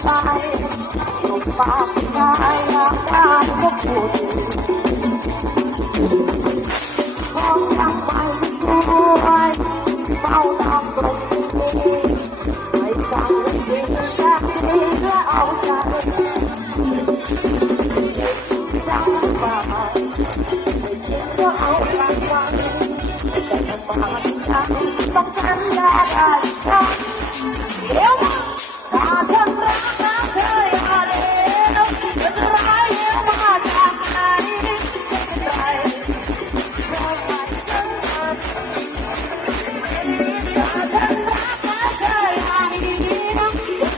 ใจหลุดปากชายอยากได้ก็ปวดของทำไปด้วยเฝ้าตามตรงนี้ไม่ฟังเสิ่งสักทีเพื่อเอาใจจังหวไม่คิดก็เอาหลังฟังแต่ทำไมฉันต้องฉันได้ได้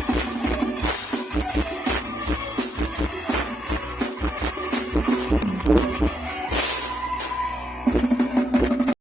Thank you.